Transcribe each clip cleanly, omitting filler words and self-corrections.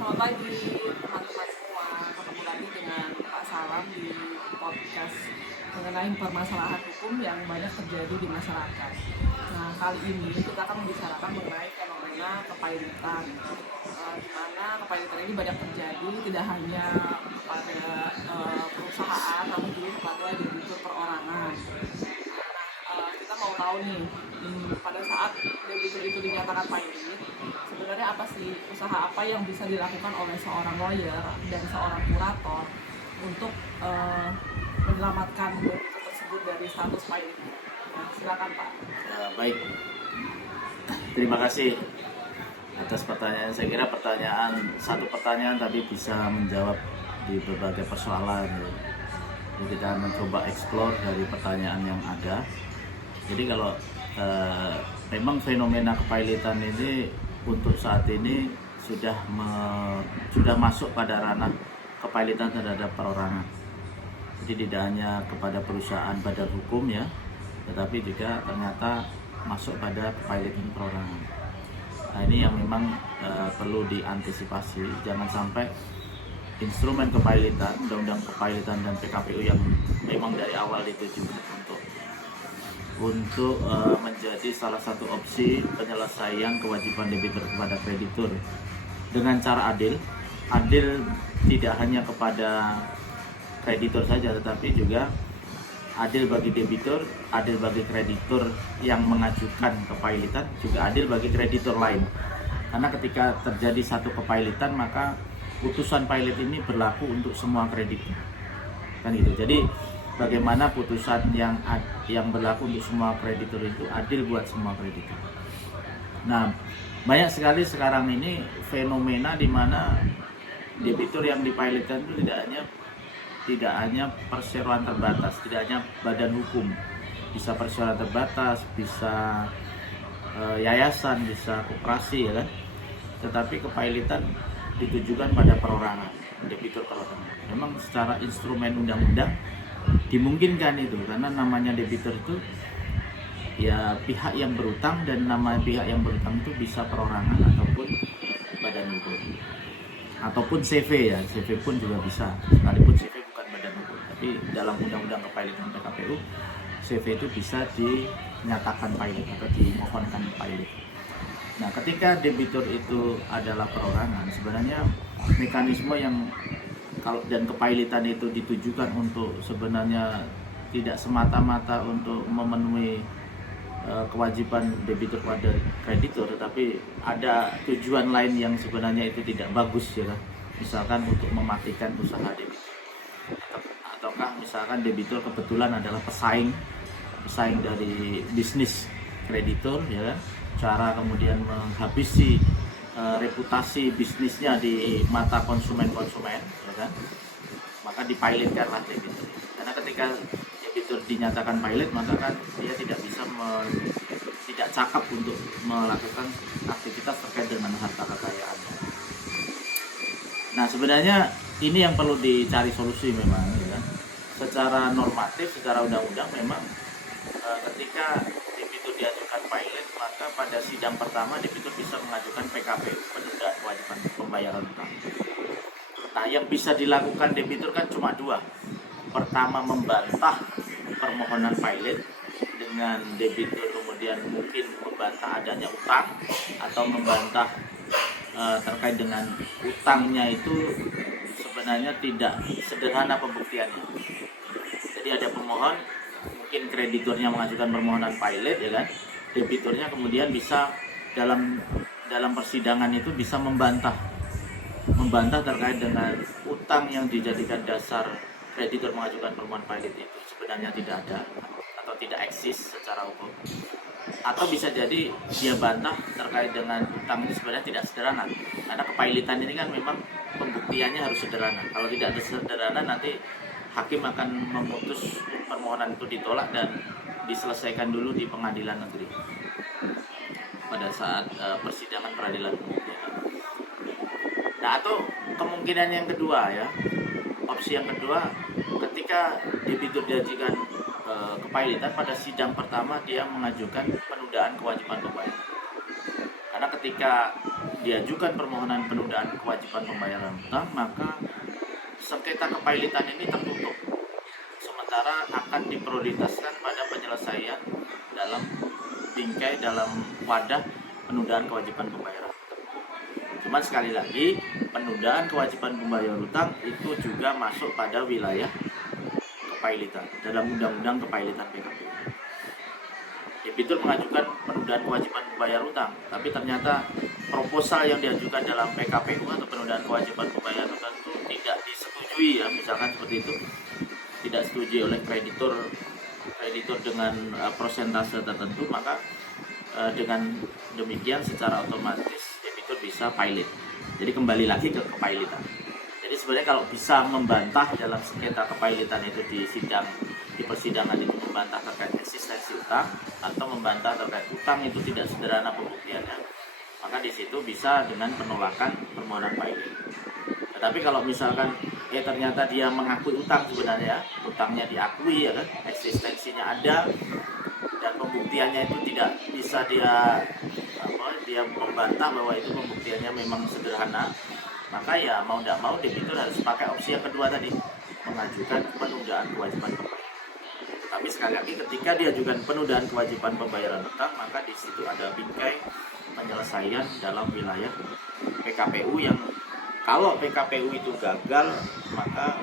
Selamat pagi teman-teman semua, ketemu lagi dengan Pak Salam di podcast mengenai permasalahan hukum yang banyak terjadi di masyarakat. Nah, kali ini kita akan membicarakan mengenai fenomena kepailitan, di mana kepailitan ini banyak terjadi tidak hanya pada perusahaan, namun juga kepada debitur perorangan. Kita mau tahu nih, pada saat debitur itu dinyatakan pailit, sebenarnya apa sih usaha apa yang bisa dilakukan oleh seorang lawyer dan seorang kurator untuk menyelamatkan debitur tersebut dari status pailit? Nah, silakan Pak. Baik, terima kasih atas pertanyaan. Saya kira satu pertanyaan tapi bisa menjawab di berbagai persoalan. Jadi kita mencoba explore dari pertanyaan yang ada. Jadi kalau memang fenomena kepailitan ini untuk saat ini sudah masuk pada ranah kepailitan terhadap perorangan. Jadi tidak hanya kepada perusahaan badan hukum ya, tetapi juga ternyata masuk pada kepailitan perorangan. Nah, ini yang memang perlu diantisipasi. Jangan sampai instrumen kepailitan, undang-undang kepailitan dan PKPU yang memang dari awal ditujukan untuk menjadi salah satu opsi penyelesaian kewajiban debitur kepada kreditur dengan cara adil tidak hanya kepada kreditur saja, tetapi juga adil bagi debitur, adil bagi kreditur yang mengajukan kepailitan, juga adil bagi kreditur lain. Karena ketika terjadi satu kepailitan, maka putusan pailit ini berlaku untuk semua kreditur, kan gitu. Jadi bagaimana putusan yang berlaku untuk semua kreditur itu adil buat semua kreditur. Nah, banyak sekali sekarang ini fenomena di mana debitur yang dipailitkan itu tidak hanya perseroan terbatas, tidak hanya badan hukum, bisa perseroan terbatas, bisa yayasan, bisa koperasi, ya kan. Tetapi kepailitan ditujukan pada perorangan, debitur perorangan. Memang secara instrumen undang-undang dimungkinkan itu, karena namanya debitur itu ya pihak yang berutang, dan nama pihak yang berutang itu bisa perorangan ataupun badan hukum ataupun CV ya, CV pun juga bisa, sekalipun CV bukan badan hukum, tapi dalam undang-undang kepailitan PKPU CV itu bisa dinyatakan pailit atau dimohonkan pailit. Nah, ketika debitur itu adalah perorangan, sebenarnya mekanisme yang dan kepailitan itu ditujukan untuk sebenarnya tidak semata-mata untuk memenuhi kewajiban debitur pada kreditur, tetapi ada tujuan lain yang sebenarnya itu tidak bagus, ya kan. Misalkan untuk mematikan usaha debitur, ataukah misalkan debitur kebetulan adalah pesaing dari bisnis kreditur, ya kan. Cara kemudian menghabisi reputasi bisnisnya di mata konsumen, ya kan, maka dipailitkanlah debitur. Karena ketika debitur dinyatakan pailit, maka kan dia tidak bisa tidak cakap untuk melakukan aktivitas terkait dengan harta kekayaannya. Nah, sebenarnya ini yang perlu dicari solusi memang, ya. Secara normatif, secara undang-undang memang ketika debitur diajukan pailit, maka pada sidang pertama debitur bisa mengajukan PKPU, penundaan kewajiban pembayaran utang. Nah, yang bisa dilakukan debitur kan cuma dua. Pertama, membantah permohonan pailit dengan debitur kemudian mungkin membantah adanya utang, atau membantah terkait dengan utangnya itu sebenarnya tidak sederhana pembuktiannya. Jadi ada pemohon, mungkin krediturnya mengajukan permohonan pailit, ya kan. Debiturnya kemudian bisa dalam persidangan itu bisa membantah terkait dengan utang yang dijadikan dasar kreditur mengajukan permohonan pailit itu sebenarnya tidak ada atau tidak eksis secara hukum. Atau bisa jadi dia bantah terkait dengan utang ini sebenarnya tidak sederhana, karena kepailitan ini kan memang pembuktiannya harus sederhana. Kalau tidak ada sederhana, nanti hakim akan memutus permohonan itu ditolak dan diselesaikan dulu di pengadilan negeri pada saat persidangan peradilan umum. Nah, atau kemungkinan yang kedua, ya, opsi yang kedua, ketika debitur diajukan kepailitan, pada sidang pertama dia mengajukan penundaan kewajiban pembayaran. Karena ketika diajukan permohonan penundaan kewajiban pembayaran utang, maka sengketa kepailitan ini tertutup, sementara akan diprioritaskan pada penyelesaian dalam wadah penundaan kewajiban pembayaran. Cuman sekali lagi, penundaan kewajiban pembayaran utang itu juga masuk pada wilayah kepailitan dalam undang-undang kepailitan PKPU. Debitur mengajukan penundaan kewajiban pembayaran utang, tapi ternyata proposal yang diajukan dalam PKPU atau penundaan kewajiban pembayaran utang itu tidak disetujui, ya, misalkan seperti itu, tidak disetujui oleh kreditur dengan persentase tertentu, maka dengan demikian secara otomatis debitur bisa pilot. Jadi kembali lagi ke kepailitan. Jadi sebenarnya kalau bisa membantah dalam sengketa kepailitan itu di persidangan itu membantah terkait eksistensi utang atau membantah terkait utang itu tidak sederhana pembuktiannya, maka di situ bisa dengan penolakan permohonan pilot. Tetapi kalau misalkan ternyata dia mengakui utang, sebenarnya utangnya diakui, ya kan, eksistensinya ada, dan pembuktiannya itu tidak bisa dia membantah bahwa itu pembuktiannya memang sederhana, maka ya mau tidak mau debitur harus pakai opsi yang kedua tadi, mengajukan penundaan kewajiban pembayaran. Tapi sekali lagi, ketika diajukan penundaan kewajiban pembayaran utang, maka di situ ada bingkai penyelesaian dalam wilayah PKPU yang kalau PKPU itu gagal, maka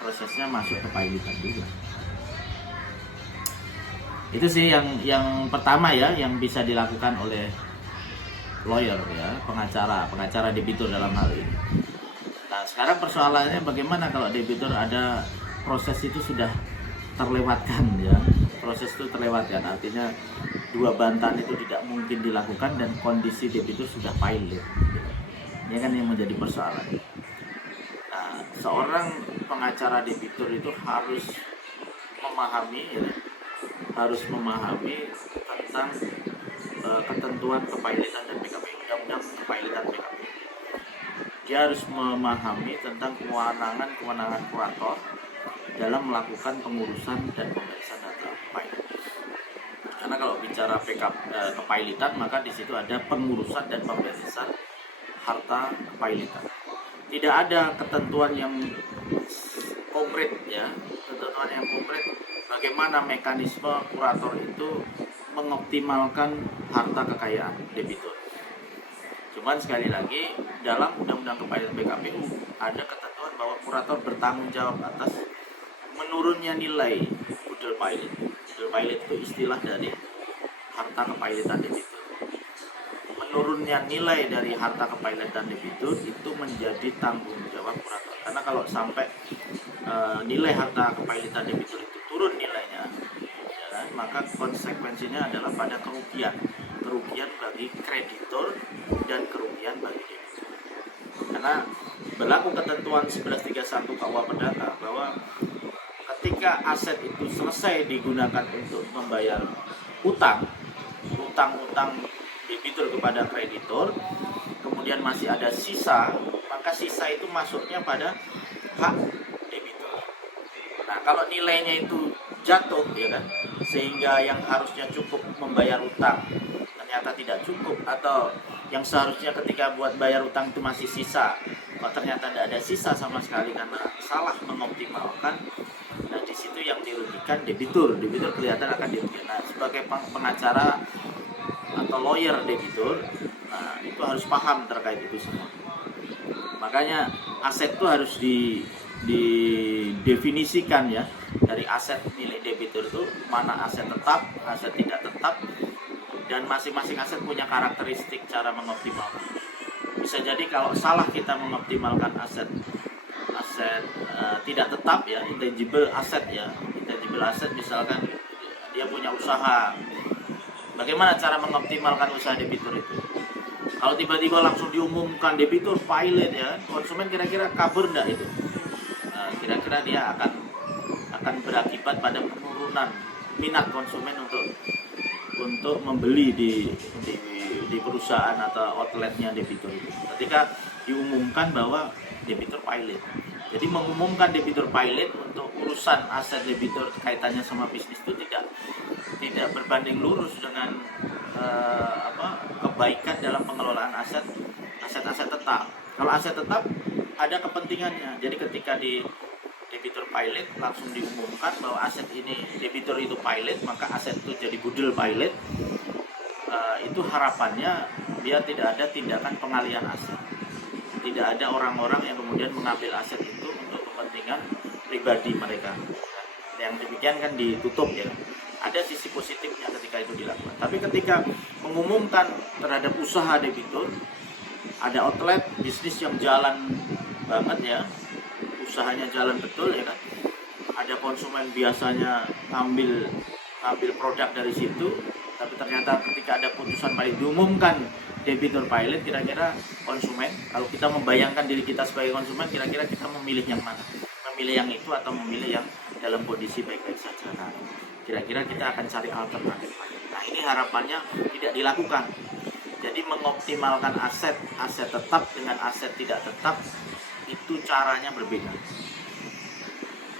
prosesnya masuk ke pailitan juga. Itu sih yang pertama, ya, yang bisa dilakukan oleh lawyer, ya, pengacara debitur dalam hal ini. Nah, sekarang persoalannya bagaimana kalau debitur ada proses itu sudah terlewatkan, ya, proses itu terlewatkan, artinya dua bantahan itu tidak mungkin dilakukan dan kondisi debitur sudah pilot. Ini kan yang menjadi persoalan. Nah, seorang pengacara debitur itu harus memahami tentang ketentuan kepailitan dan PKPU, undang-undang kepailitan PKPU. Dia harus memahami tentang kewenangan kurator dalam melakukan pengurusan dan pemeriksaan data pilot. Karena kalau bicara kepailitan, maka di situ ada pengurusan dan pemeriksaan harta kepailitan. Tidak ada ketentuan yang konkret, ya, bagaimana mekanisme kurator itu mengoptimalkan harta kekayaan debitur. Cuman sekali lagi, dalam undang-undang kepailitan PKPU ada ketentuan bahwa kurator bertanggung jawab atas menurunnya nilai goodwill pilot. Goodwill pilot itu istilah dari harta kepailitan debitur. Menurunnya nilai dari harta kepailitan debitur itu menjadi tanggung jawab kurator. Karena kalau sampai nilai harta kepailitan debitur itu turun nilainya, ya kan, maka konsekuensinya adalah pada kerugian bagi kreditur dan kerugian bagi debitur. Karena berlaku ketentuan 1131 KUH Perdata bahwa ketika aset itu selesai digunakan untuk membayar utang debitur kepada kreditur, kemudian masih ada sisa, maka sisa itu masuknya pada hak debitur. Nah, kalau nilainya itu jatuh, ya kan, sehingga yang harusnya cukup membayar utang ternyata tidak cukup, atau yang seharusnya ketika buat bayar utang itu masih sisa, kok ternyata tidak ada sisa sama sekali karena salah mengoptimalkan. Nah, di situ yang dirugikan debitur kelihatan akan dirugikan. Nah, sebagai pengacara atau lawyer debitur, nah, itu harus paham terkait itu semua. Makanya aset itu harus didefinisikan, ya, dari aset milik debitur itu mana aset tetap, aset tidak tetap, dan masing-masing aset punya karakteristik cara mengoptimalkan. Bisa jadi kalau salah kita mengoptimalkan aset tidak tetap, ya, intangible aset misalkan dia punya usaha, bagaimana cara mengoptimalkan usaha debitur itu? Kalau tiba-tiba langsung diumumkan debitur pilot, ya, konsumen kira-kira kabur enggak itu? Kira-kira dia akan berakibat pada penurunan minat konsumen untuk membeli di perusahaan atau outletnya debitur itu. Ketika diumumkan bahwa debitur pilot, jadi mengumumkan debitur pilot untuk urusan aset debitur kaitannya sama bisnis itu tidak berbanding lurus dengan kebaikan dalam pengelolaan aset-aset tetap. Kalau aset tetap ada kepentingannya. Jadi ketika di debitur pilot langsung diumumkan bahwa aset ini debitur itu pilot, maka aset itu jadi budel pilot. Itu harapannya biar tidak ada tindakan pengalihan aset. Tidak ada orang-orang yang kemudian mengambil aset itu untuk kepentingan pribadi mereka. Yang demikian kan ditutup ya. Ada sisi positifnya ketika itu dilakukan. Tapi ketika mengumumkan terhadap usaha debitur, ada outlet bisnis yang jalan banget ya, usahanya jalan betul ya kan. Ada konsumen biasanya ngambil produk dari situ, tapi ternyata ketika ada putusan pilot diumumkan debitur pilot, kira-kira konsumen, kalau kita membayangkan diri kita sebagai konsumen, kira-kira kita memilih yang mana? Memilih yang itu atau memilih yang dalam kondisi baik-baik saja? Nah, kira-kira kita akan cari alternatif. Nah, ini harapannya tidak dilakukan. Jadi mengoptimalkan aset tetap dengan aset tidak tetap itu caranya berbeda.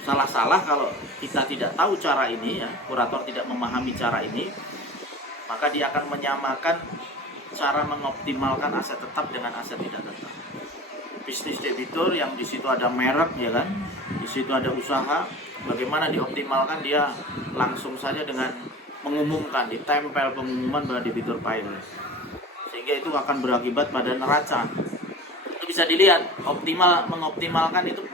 Salah-salah kalau kita tidak tahu cara ini ya, kurator tidak memahami cara ini, maka dia akan menyamakan cara mengoptimalkan aset tetap dengan aset tidak tetap. Bisnis debitur yang di situ ada merek ya kan, di situ ada usaha, bagaimana dioptimalkan? Dia langsung saja dengan mengumumkan, ditempel pengumuman bahwa debitur pilot, sehingga itu akan berakibat pada neraca. Itu bisa dilihat mengoptimalkan itu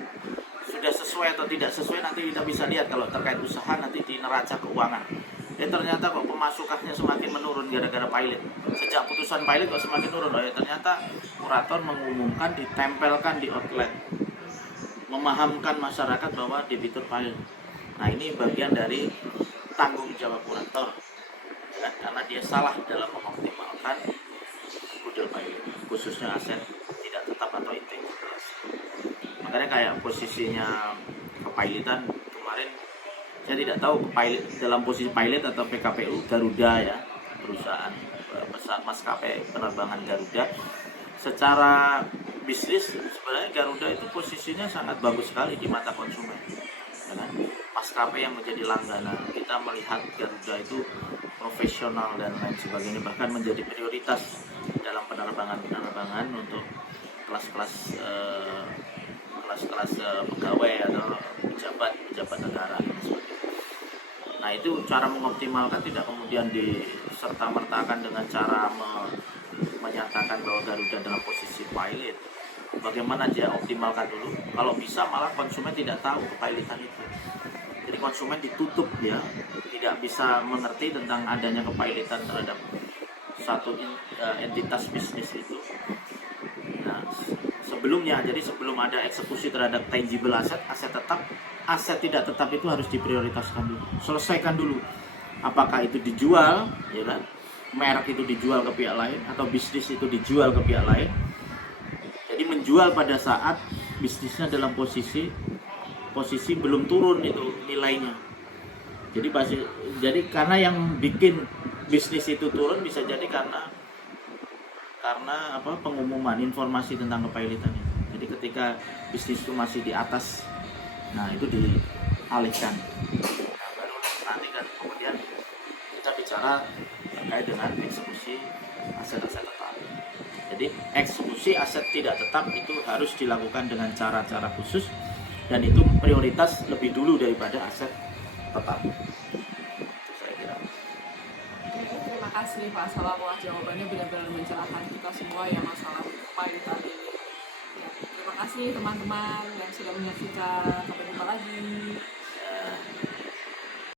sudah sesuai atau tidak sesuai, nanti kita bisa lihat kalau terkait usaha nanti di neraca keuangan. Ternyata kok pemasukannya semakin menurun gara-gara pilot. Sejak putusan pilot kok semakin turun. Ternyata kurator mengumumkan, ditempelkan di outlet, memahamkan masyarakat bahwa debitur pilot. Nah, ini bagian dari tanggung jawab kurator ya, karena dia salah dalam mengoptimalkan budel pilot, khususnya aset tidak tetap atau integritas. Makanya kayak posisinya kepilotan kemarin, saya tidak tahu pilot dalam posisi pilot atau PKPU Garuda ya, perusahaan maskapai penerbangan Garuda. Secara bisnis sebenarnya Garuda itu posisinya sangat bagus sekali di mata konsumen ya kan? Maskapai yang menjadi langganan, kita melihat Garuda itu profesional dan lain sebagainya, bahkan menjadi prioritas dalam penerbangan untuk kelas-kelas pegawai atau pejabat negara dan sebagainya. Nah, itu cara mengoptimalkan tidak kemudian diserta-mertakan dengan cara menyatakan bahwa Garuda dalam posisi pilot. Bagaimana dia optimalkan dulu? Kalau bisa malah konsumen tidak tahu kepilotan itu. Jadi konsumen ditutup ya, tidak bisa mengerti tentang adanya kepilotan terhadap satu entitas bisnis itu. Nah, sebelumnya, jadi sebelum ada eksekusi terhadap tangible aset tetap, aset tidak tetap itu harus diprioritaskan dulu. Selesaikan dulu. Apakah itu dijual, ya kan? Merek itu dijual ke pihak lain atau bisnis itu dijual ke pihak lain. Jadi menjual pada saat bisnisnya dalam posisi belum turun itu nilainya. Jadi karena yang bikin bisnis itu turun bisa jadi karena pengumuman informasi tentang kepilotan itu. Jadi ketika bisnis itu masih di atas, nah itu dialihkan. Nah, baru nanti kan kemudian kita bicara terkait dengan eksekusi aset-aset tetap. Jadi eksekusi aset tidak tetap itu harus dilakukan dengan cara-cara khusus, dan itu prioritas lebih dulu daripada aset tetap. Saya kira. Terima kasih Pak Salam, jawabannya benar-benar mencerahkan kita semua yang masalah kepilotan ini. Terima kasih teman-teman yang sudah menyaksikan. Sampai jumpa lagi.